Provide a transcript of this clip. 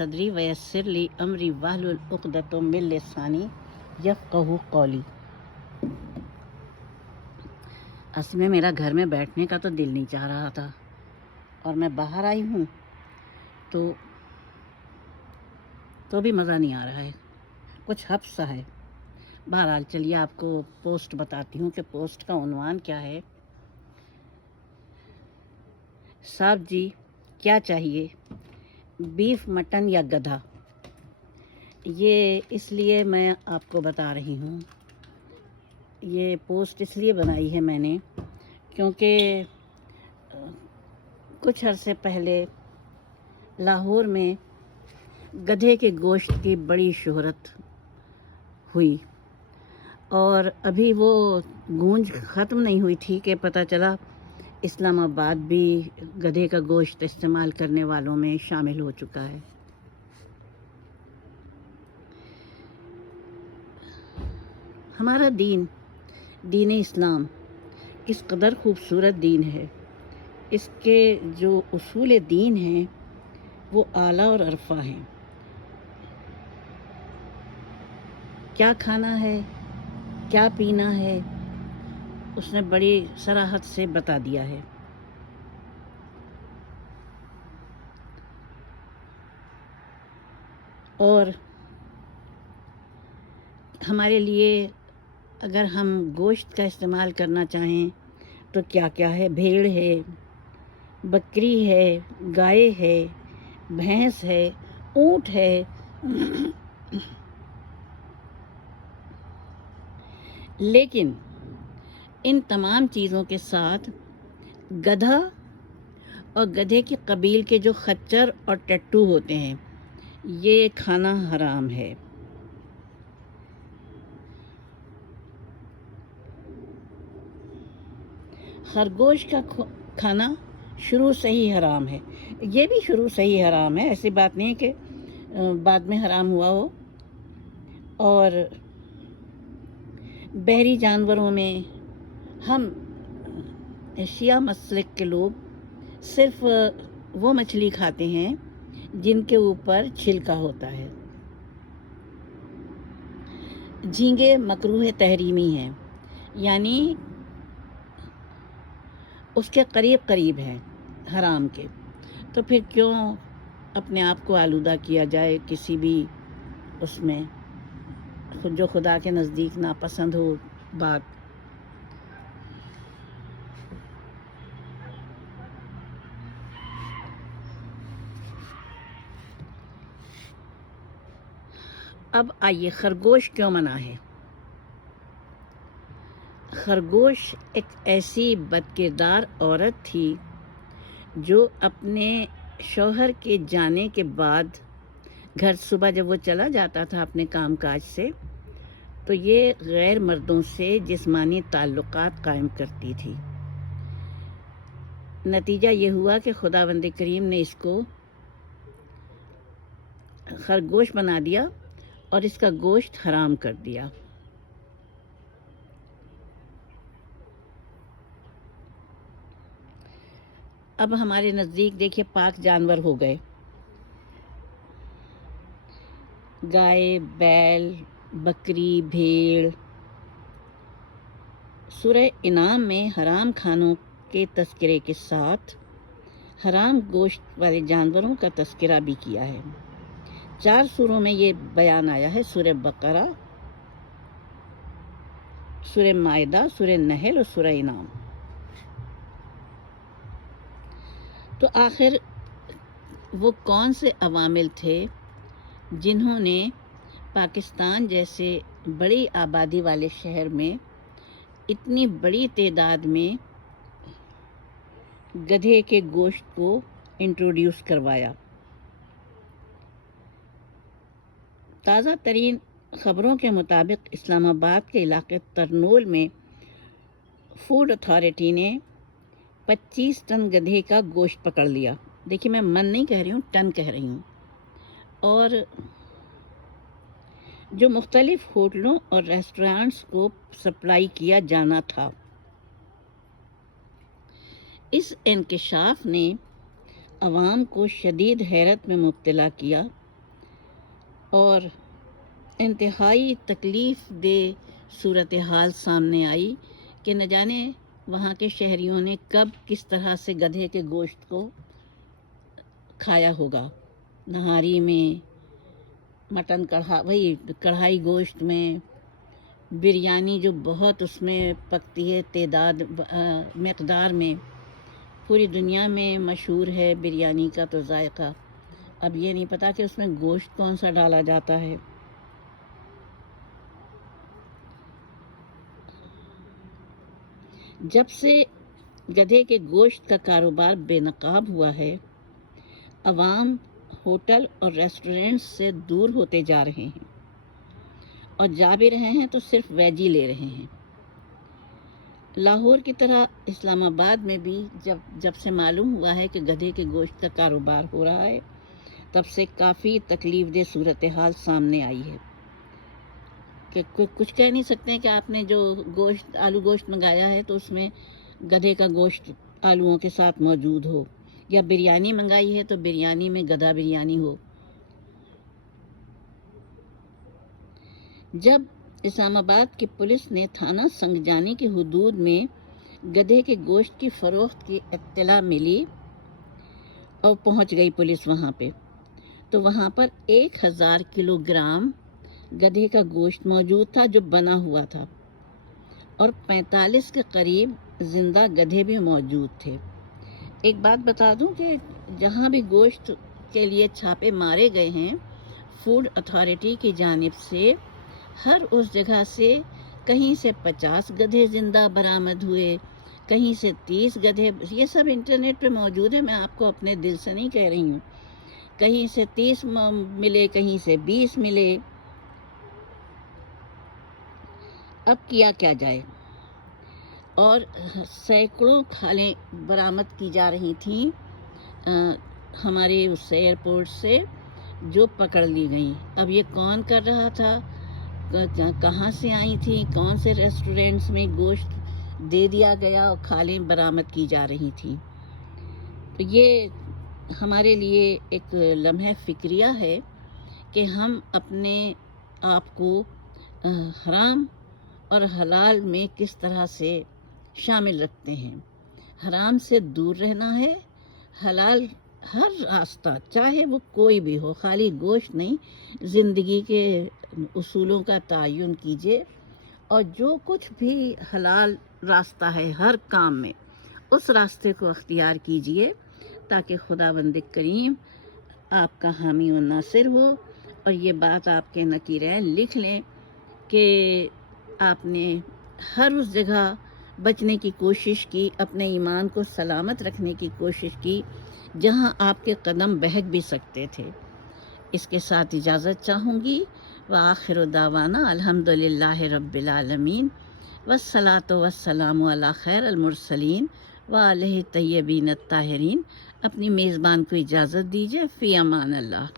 صدری ویسر لی امری واہل العقدۃ من لسانی یفقہ قولی۔ اصل میں میرا گھر میں بیٹھنے کا تو دل نہیں چاہ رہا تھا اور میں باہر آئی ہوں تو تو بھی مزہ نہیں آ رہا ہے۔ کچھ حفظ سا ہے۔ بہرحال چلیے آپ کو پوسٹ بتاتی ہوں کہ پوسٹ کا عنوان کیا ہے۔ صاحب جی کیا چاہیے؟ بیف مٹن یا گدھا؟ یہ اس لیے میں آپ کو بتا رہی ہوں۔ یہ پوسٹ اس لیے بنائی ہے میں نے کیونکہ، کچھ عرصے پہلے لاہور میں گدھے کے گوشت کی بڑی شہرت ہوئی اور ابھی وہ گونج ختم نہیں ہوئی تھی کہ پتہ چلا۔ اسلام آباد بھی گدھے کا گوشت استعمال کرنے والوں میں شامل ہو چکا ہے۔ ہمارا دین دین اسلام کس قدر خوبصورت دین ہے۔ اس کے جو اصول دین ہیں، وہ اعلیٰ اور عرفہ ہیں۔ کیا کھانا ہے؟ کیا پینا ہے؟ اس نے بڑی سراحت سے بتا دیا ہے۔ اور ہمارے لیے اگر ہم گوشت کا استعمال کرنا چاہیں تو کیا کیا ہے؟ بھیڑ ہے، بکری ہے، گائے ہے، بھینس ہے، اونٹ ہے۔ لیکن ان تمام چیزوں کے ساتھ گدھا اور گدھے کی قبیل کے جو خچر اور ٹٹو ہوتے ہیں، یہ کھانا حرام ہے۔ خرگوش کا کھانا شروع سے ہی حرام ہے۔ یہ بھی شروع سے ہی حرام ہے، ایسی بات نہیں کہ بعد میں حرام ہوا ہو۔ اور بحری جانوروں میں ہم شیعہ مسلک کے لوگ صرف وہ مچھلی کھاتے ہیں جن کے اوپر چھلکا ہوتا ہے۔ جھینگے مکروح تحریمی ہیں یعنی اس کے قریب قریب ہیں حرام کے۔ تو پھر کیوں اپنے آپ کو آلودہ کیا جائے کسی بھی اس میں؟ خود جو خدا کے نزدیک ناپسند ہو بات۔ اب آئیے خرگوش کیوں منع ہے خرگوش ایک ایسی بد کردار عورت تھی جو اپنے شوہر کے جانے کے بعد گھر صبح جب وہ چلا جاتا تھا اپنے کام کاج سے، تو یہ غیر مردوں سے جسمانی تعلقات قائم کرتی تھی۔ نتیجہ یہ ہوا کہ خدا بند کریم نے اس کو خرگوش بنا دیا۔ اور اس کا گوشت حرام کر دیا۔ اب ہمارے نزدیک دیکھیے پاک جانور ہو گئے۔ گائے، بیل، بکری، بھیڑ۔ سورہ انعام میں حرام کھانوں کے تذکرے کے ساتھ حرام گوشت والے جانوروں کا تذکرہ بھی کیا ہے۔ چار سوروں میں یہ بیان آیا ہے، سورہ بقرہ، سورہ معدہ سورہ نحل اور سورہ انعام۔ تو آخر وہ کون سے عوامل تھے جنہوں نے پاکستان جیسے بڑی آبادی والے شہر میں اتنی بڑی تعداد میں گدھے کے گوشت کو انٹروڈیوس کروایا؟ تازہ ترین خبروں کے مطابق اسلام آباد کے علاقے ترنول میں فوڈ اتھارٹی نے پچیس ٹن گدھے کا گوشت پکڑ لیا۔ دیکھیے میں من نہیں کہہ رہی ہوں، ٹن کہہ رہی ہوں۔ اور جو مختلف ہوٹلوں اور ریسٹورانٹس کو سپلائی کیا جانا تھا۔ اس انکشاف نے عوام کو شدید حیرت میں مبتلا کیا۔ اور انتہائی تکلیف دہ صورتحال سامنے آئی کہ نہ جانے وہاں کے شہریوں نے کب کس طرح سے گدھے کے گوشت کو کھایا ہوگا۔ نہاری میں مٹن کڑھا، وہی کڑھائی گوشت میں بریانی جو بہت اس میں پکتی ہے، تعداد مقدار میں پوری دنیا میں مشہور ہے بریانی کا تو ذائقہ۔ اب یہ نہیں پتا کہ اس میں گوشت کون سا ڈالا جاتا ہے۔ جب سے گدھے کے گوشت کا کاروبار بے نقاب ہوا ہے، عوام، ہوٹل اور ریسٹورنٹس سے دور ہوتے جا رہے ہیں۔ اور جا بھی رہے ہیں تو صرف ویج ہی لے رہے ہیں۔ لاہور کی طرح اسلام آباد میں بھی جب جب سے معلوم ہوا ہے کہ گدھے کے گوشت کا کاروبار ہو رہا ہے تب سے کافی تکلیف دہ صورتحال سامنے آئی ہے۔ کہ کچھ کہہ نہیں سکتے کہ آپ نے جو گوشت، آلو گوشت منگایا ہے تو اس میں گدھے کا گوشت آلوؤں کے ساتھ موجود ہو۔ یا بریانی منگائی ہے تو بریانی میں گدھا بریانی ہو۔ جب اسلام آباد کی پولیس نے تھانہ سنگجانی کی حدود میں گدھے کے گوشت کی فروخت کی اطلاع ملی اور پہنچ گئی پولیس وہاں پہ۔ تو وہاں پر ایک ہزار کلو گرام گدھے کا گوشت موجود تھا جو بنا ہوا تھا اور پینتالیس کے قریب زندہ گدھے بھی موجود تھے۔ ایک بات بتا دوں کہ جہاں بھی گوشت کے لیے چھاپے مارے گئے ہیں فوڈ اتھارٹی کی جانب سے ہر اس جگہ سے کہیں سے پچاس گدھے زندہ برآمد ہوئے، کہیں سے تیس گدھے۔ یہ سب انٹرنیٹ پہ موجود ہے میں آپ کو اپنے دل سے نہیں کہہ رہی ہوں۔ کہیں سے تیس ملے، کہیں سے بیس ملے۔ اب کیا کیا جائے؟ اور سینکڑوں کھالیں برآمد کی جا رہی تھیں ہمارے اس ایئرپورٹ سے جو پکڑ لی گئیں۔ اب یہ کون کر رہا تھا؟ کہاں سے آئی تھیں؟ کون سے ریسٹورینٹس میں گوشت دے دیا گیا اور کھالیں برآمد کی جا رہی تھیں؟ تو یہ ہمارے لیے ایک لمحہ فکریہ ہے کہ ہم اپنے آپ کو حرام اور حلال میں کس طرح سے شامل رکھتے ہیں۔ حرام سے دور رہنا ہے، حلال ہر راستہ، چاہے وہ کوئی بھی ہو، خالی گوشت نہیں، زندگی کے اصولوں کا تعین کیجیے اور جو کچھ بھی حلال راستہ ہے ہر کام میں، اس راستے کو اختیار کیجیے تاکہ خدا بند کریم آپ کا حامی و ناصر ہو اور یہ بات آپ کے نکیرین لکھ لیں کہ آپ نے ہر اس جگہ بچنے کی کوشش کی، اپنے ایمان کو سلامت رکھنے کی کوشش کی جہاں آپ کے قدم بہک بھی سکتے تھے۔ اس کے ساتھ اجازت چاہوں گی۔ وآخر دعوانا الحمد للہ رب العالمین۔ والصلاة والسلام علی خیر المرسلین۔ و علیہ طیبین الطاہرین۔ اپنی میزبان کو اجازت دیجیے فی امان اللہ۔